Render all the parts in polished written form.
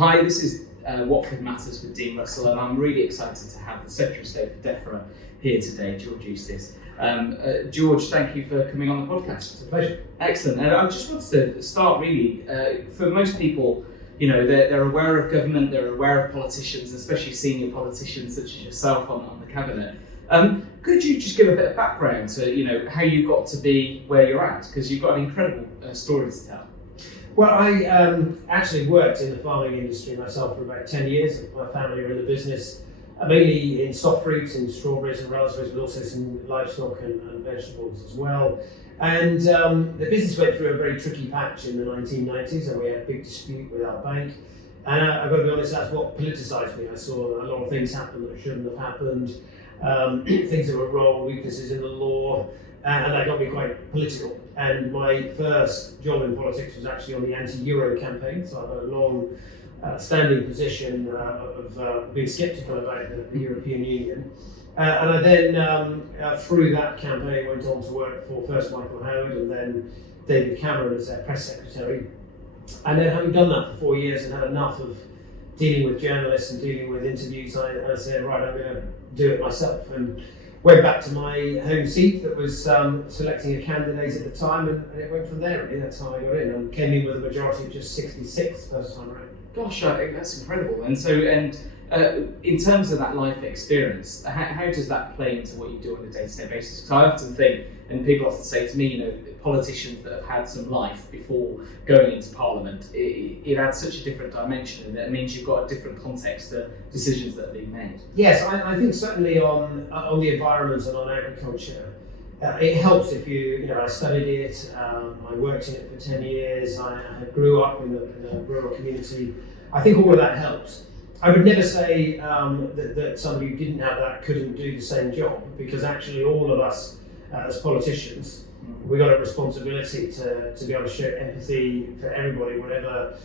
Hi, this is Watford Matters with Dean Russell, and I'm really excited to have the Secretary of State for DEFRA here today, George Eustice. George, thank you for coming on the podcast. It's a pleasure. Excellent. And I just wanted to start really, for most people, you know, they're aware of government, they're aware of politicians, especially senior politicians such as yourself on the cabinet. Could you just give a bit of background to, you know, how you got to be where you're at? Because you've got an incredible story to tell. Well, I actually worked in the farming industry myself for about 10 years. My family were in the business, mainly in soft fruits, in strawberries and raspberries, but also some livestock and vegetables as well. And the business went through a very tricky patch in the 1990s, and we had a big dispute with our bank. And I've got to be honest, that's what politicised me. I saw a lot of things happen that shouldn't have happened, things that were wrong, weaknesses in the law, and that got me quite political. And my first job in politics was actually on the anti-Euro campaign, so I've had a long standing position of being sceptical about the European Union. And I then, through that campaign, went on to work for first Michael Howard and then David Cameron as their press secretary. And then having done that for 4 years and had enough of dealing with journalists and dealing with interviews, I said, right, I'm going to do it myself. And went back to my home seat that was selecting a candidate at the time, and it went from there, really. That's how I got in, and came in with a majority of just 66 first time around. Gosh, I think that's incredible. And so, in terms of that life experience, how does that play into what you do on a day-to-day basis? Because I often think, and people often say to me, you know, politicians that have had some life before going into Parliament, it adds such a different dimension, and that means you've got a different context to decisions that are being made. Yes, I think certainly on the environment and on agriculture, it helps if you know, I studied it, I worked in it for 10 years, I grew up in a rural community. I think all of that helps. I would never say that somebody who didn't have that couldn't do the same job, because actually all of us as politicians, we got a responsibility to be able to show empathy for everybody, whatever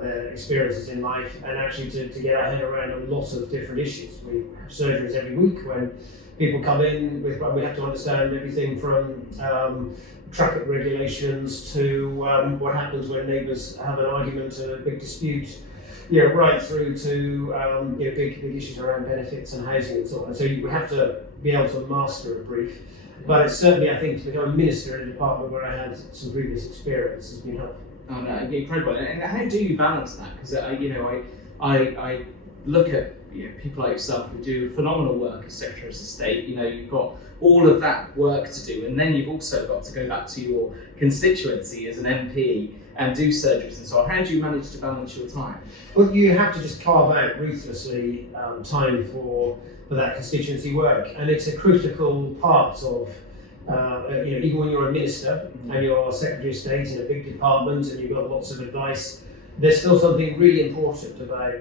their experiences in life, and actually to get our head around a lot of different issues. We have surgeries every week when people come in with, we have to understand everything from traffic regulations to what happens when neighbours have an argument and a big dispute, you know, right through to you know, big issues around benefits and housing and so on. So you have to be able to master a brief. But it's certainly, I think, to become a minister in a department where I had some previous experience has been helpful. Oh no, incredible. And how do you balance that? Because you know, I look at, you know, people like yourself who do phenomenal work as Secretary of State. You know, you've got all of that work to do, and then you've also got to go back to your constituency as an MP and do surgeries and so on. How do you manage to balance your time? Well, you have to just carve out ruthlessly time for that constituency work, and it's a critical part of, you know, even when you're a minister and you're Secretary of State in a big department and you've got lots of advice, there's still something really important about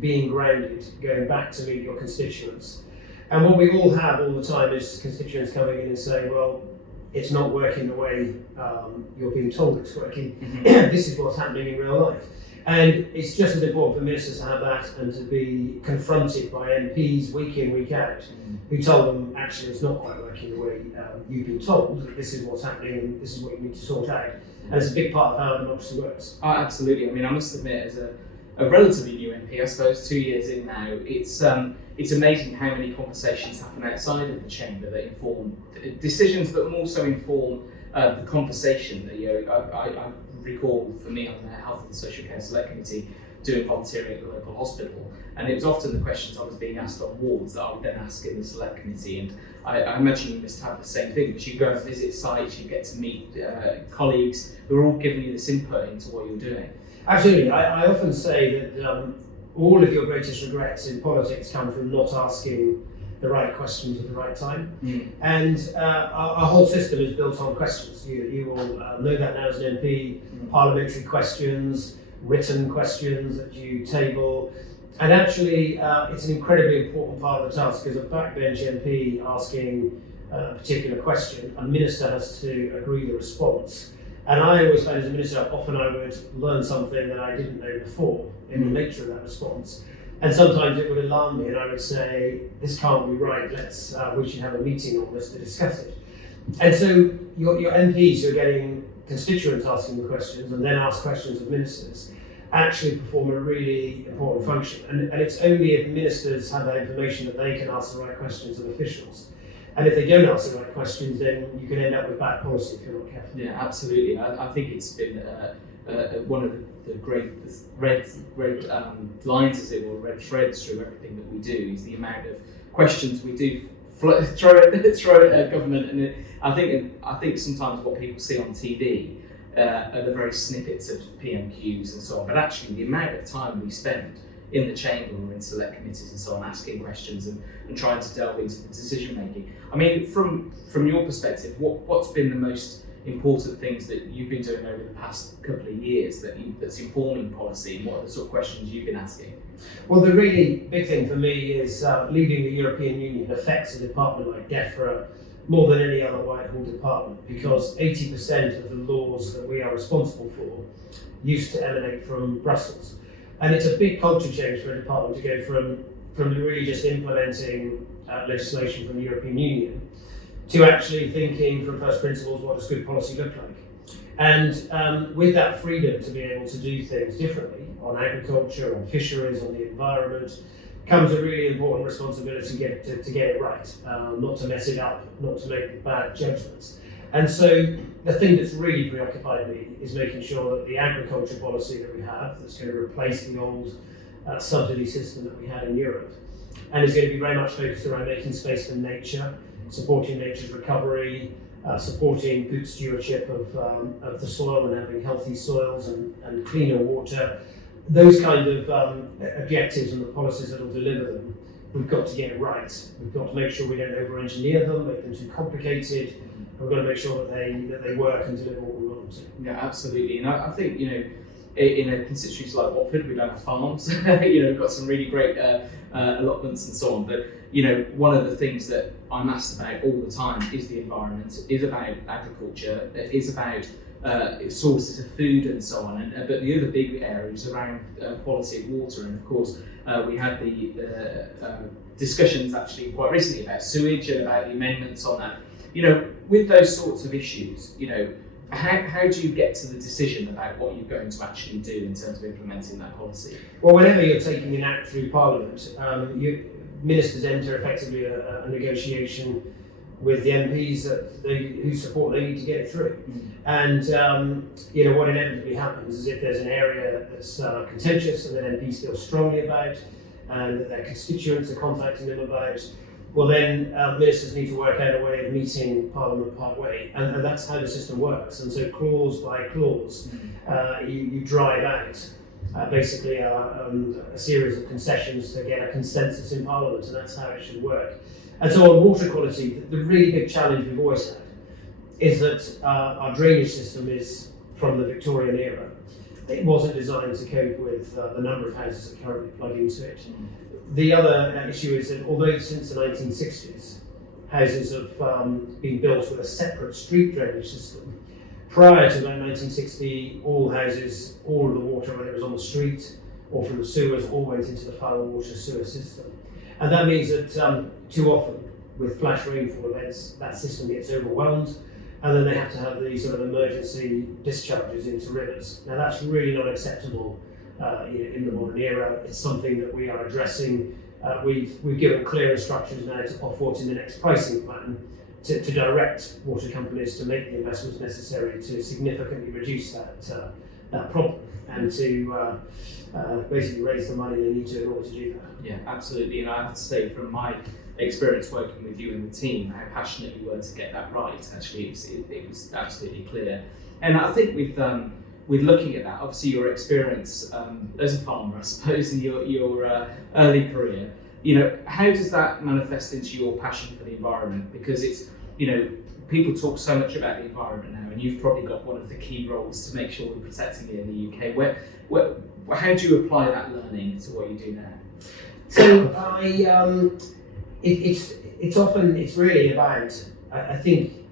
being grounded, going back to meet your constituents. And what we all have all the time is constituents coming in and saying, well, it's not working the way you're being told it's working. This is what's happening in real life. And it's just as important for ministers to have that and to be confronted by MPs week in, week out, who tell them actually it's not quite working the way you've been told, that this is what's happening and this is what you need to sort out. And it's a big part of how democracy works. Oh, absolutely. I mean, I must admit, as a relatively new MP, I suppose 2 years in now, it's amazing how many conversations happen outside of the chamber that inform decisions, but more so inform the conversation. That, you know, I recall for me on the Health and Social Care Select Committee doing volunteering at the local hospital, and it was often the questions I was being asked on wards that I would then ask in the Select Committee, and I imagine you must have the same thing, because you go and visit sites, you get to meet colleagues who are all giving you this input into what you're doing. Absolutely. I often say that all of your greatest regrets in politics come from not asking the right questions at the right time. And our whole system is built on questions. You will know that now as an MP, parliamentary questions, written questions that you table. And actually, it's an incredibly important part of the task, because a backbench MP asking a particular question, a minister has to agree the response. And I always found as a minister, often I would learn something that I didn't know before in the nature of that response. And sometimes it would alarm me, and I would say, this can't be right, we should have a meeting on this to discuss it. And so your MPs are getting constituents asking the questions and then ask questions of ministers. actually perform a really important function. And it's only if ministers have that information that they can ask the right questions of officials. And if they don't ask the right questions, then you can end up with bad policy if you're not careful. Yeah, absolutely. I think it's been one of the great red lines, as it were, red threads through everything that we do, is the amount of questions we do throw at government. And I think sometimes what people see on TV are the very snippets of PMQs and so on, but actually the amount of time we spend in the chamber or in select committees and so on, asking questions and trying to delve into the decision making. I mean, from your perspective, what's been the most important things that you've been doing over the past couple of years that's informing policy, and what are the sort of questions you've been asking? Well, the really big thing for me is leaving the European Union affects a department like DEFRA more than any other Whitehall department, because 80% of the laws that we are responsible for used to emanate from Brussels. And it's a big culture change for a department to go from really just implementing legislation from the European Union to actually thinking from first principles, what does good policy look like? And with that freedom to be able to do things differently on agriculture, on fisheries, on the environment, comes a really important responsibility to get it right, not to mess it up, not to make bad judgments. And so the thing that's really preoccupied me is making sure that the agriculture policy that we have, that's going to replace the old subsidy system that we had in Europe, and is going to be very much focused around making space for nature, supporting nature's recovery, supporting good stewardship of the soil and having healthy soils and cleaner water. Those kind of objectives and the policies that will deliver them, we've got to get it right. We've got to make sure we don't over-engineer them, make them too complicated. We've got to make sure that they work and deliver what we want them to. Yeah, absolutely. And I think, in a constituency like Watford, we don't have farms. We've got some really great allotments and so on. But one of the things that I'm asked about all the time is the environment, is about agriculture, is about sources of food and so on. But the other big areas around quality of water, and of course we had the discussions actually quite recently about sewage and about the amendments on that. With those sorts of issues, how do you get to the decision about what you're going to actually do in terms of implementing that policy? Well, whenever you're taking an act through Parliament, ministers enter effectively a negotiation with the MPs whose support they need to get it through. And what inevitably happens is if there's an area that's contentious and that MPs feel strongly about, and that their constituents are contacting them about, well then ministers need to work out a way of meeting Parliament part way, and that's how the system works. And so clause by clause, you drive out basically a series of concessions to get a consensus in Parliament, and that's how it should work. And so on water quality, the really big challenge we've always had is that our drainage system is from the Victorian era. It wasn't designed to cope with the number of houses that currently plug into it. The other issue is that although since the 1960s, houses have been built with a separate street drainage system, prior to about 1960, all houses, all of the water, whether it was on the street or from the sewers, all went into the foul water sewer system. And that means that too often, with flash rainfall events, that system gets overwhelmed, and then they have to have these sort of emergency discharges into rivers. Now that's really not acceptable in the modern era. It's something that we are addressing. We've given clear instructions now to Ofwat in the next pricing plan to direct water companies to make the investments necessary to significantly reduce that problem, and to basically raise the money they need to in order to do that. Yeah, absolutely. And I have to say, from my experience working with you and the team, how passionate you were to get that right. Actually, it was absolutely clear. And I think with looking at that, obviously your experience as a farmer, I suppose, in your early career, how does that manifest into your passion for the environment? Because it's, people talk so much about the environment now, and you've probably got one of the key roles to make sure we're protecting it in the UK. How do you apply that learning to what you do now? So it's really about, I think,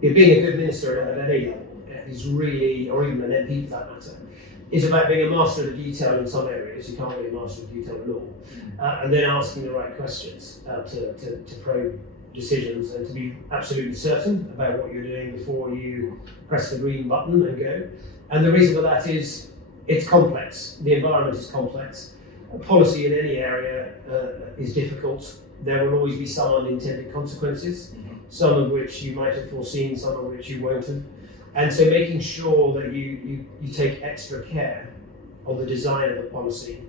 being a good minister at any level is really, or even an MP for that matter, is about being a master of detail in some areas. You can't be a master of detail at all. And then asking the right questions to probe decisions, and to be absolutely certain about what you're doing before you press the green button and go. And the reason for that is it's complex. The environment is complex. Policy in any area is difficult. There will always be some unintended consequences, some of which you might have foreseen, some of which you won't have. And so making sure that you take extra care on the design of the policy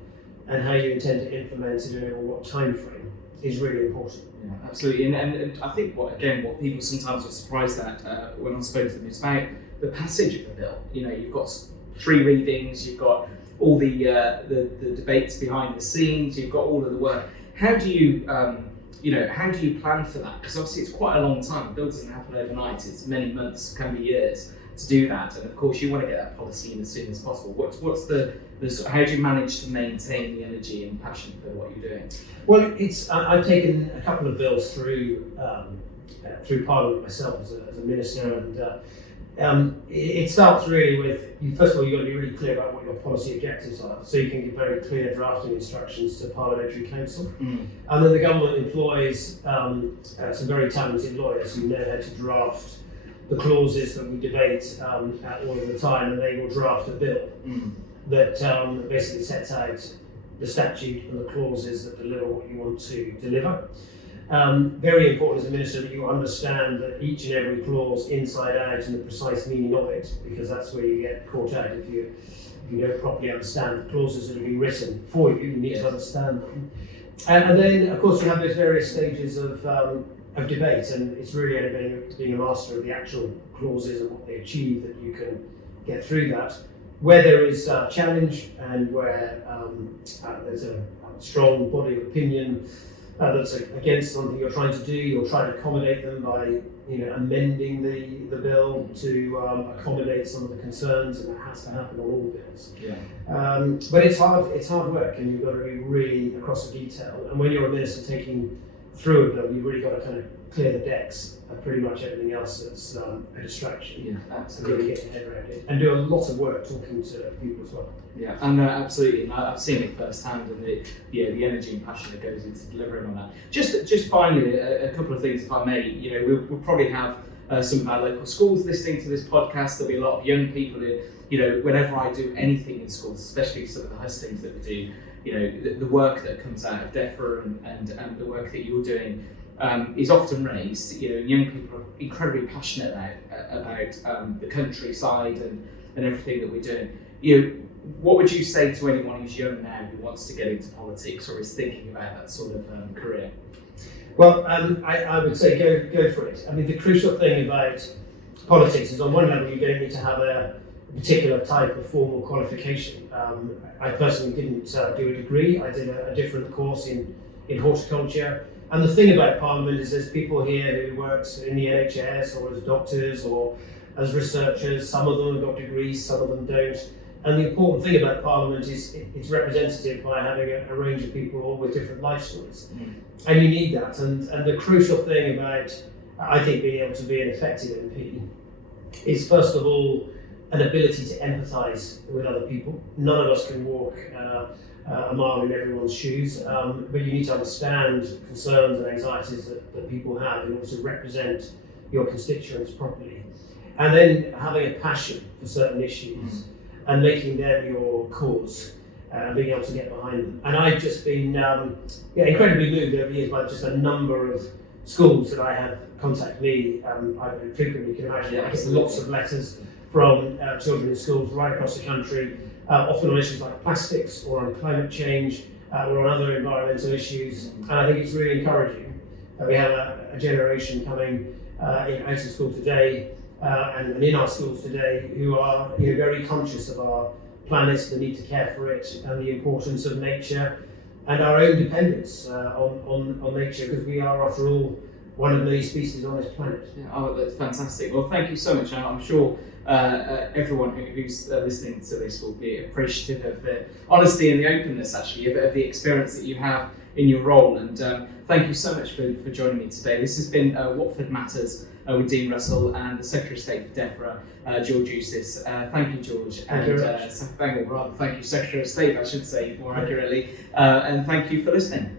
and how you intend to implement it and over what time frame is really important. Yeah, absolutely. And I think what people sometimes are surprised at when I'm spoken to them is about the passage of the bill. You know, you've got 3 readings, you've got all the debates behind the scenes, you've got all of the work. How do you plan for that? Because obviously it's quite a long time. The bill doesn't happen overnight. It's many months, can be years to do that. And of course, you want to get that policy in as soon as possible. What's the how do you manage to maintain the energy and passion for what you're doing? Well, I've taken a couple of bills through Parliament myself as a minister, and it starts really with, first of all, you've got to be really clear about what your policy objectives are, so you can give very clear drafting instructions to Parliamentary Council. And then the government employs some very talented lawyers who know how to draft the clauses that we debate all of the time, and they will draft a bill that basically sets out the statute and the clauses that deliver what you want to deliver. Very important as a minister that you understand that each and every clause inside out and the precise meaning of it, because that's where you get caught out if you don't properly understand the clauses that have been written for you. You need to understand them. And then, of course, you have those various stages of debate, and it's really only being a master of the actual clauses and what they achieve that you can get through that. Where there is a challenge and where there's a strong body of opinion that's against something you're trying to do, you'll try to accommodate them by amending the bill to accommodate some of the concerns, and that has to happen on all bills. But it's hard work, and you've got to be really across the detail. And when you're a minister taking through a bill, you've really got to kind of clear the decks of pretty much everything else that's a distraction. Yeah, And absolutely. really get your head around it, and do a lot of work talking to people as well. Yeah, and absolutely, and I've seen it firsthand, and the energy and passion that goes into delivering on that. Just finally, a couple of things, if I may. We'll probably have some of our local schools listening to this podcast. There'll be a lot of young people who, whenever I do anything in schools, especially some of the hustings that we do, the work that comes out of DEFRA and the work that you're doing is often raised. Young people are incredibly passionate about the countryside and everything that we're doing. What would you say to anyone who's young now who wants to get into politics or is thinking about that sort of career? Well, I would say go for it. I mean, the crucial thing about politics is, on one level, you don't need to have a particular type of formal qualification. I personally didn't do a degree. I did a different course in horticulture. And the thing about Parliament is there's people here who worked in the NHS or as doctors or as researchers. Some of them have got degrees, some of them don't. And the important thing about Parliament is it's representative by having a range of people all with different life stories. And you need that. And the crucial thing about, I think, being able to be an effective MP is, first of all, an ability to empathise with other people. None of us can walk a mile in everyone's shoes, but you need to understand concerns and anxieties that people have in order to represent your constituents properly. And then having a passion for certain issues and making them your cause and being able to get behind them. And I've just been incredibly moved over the years by just a number of schools that I have contact me. I frequently can imagine I get lots of letters from children in schools right across the country, often on issues like plastics or on climate change or on other environmental issues. And I think it's really encouraging that we have a generation coming out of school today and in our schools today who are very conscious of our planet, the need to care for it, and the importance of nature and our own dependence on nature, because we are, after all, one of many species on this planet. Yeah, oh, that's fantastic. Well, thank you so much. I'm sure everyone who's listening to this will be appreciative of the honesty and the openness, actually, of the experience that you have in your role. And thank you so much for joining me today. This has been Watford Matters with Dean Russell and the Secretary of State for DEFRA, George Eustice. Thank you, George. Thank you very much. Thank you, Secretary of State, I should say more accurately. And thank you for listening.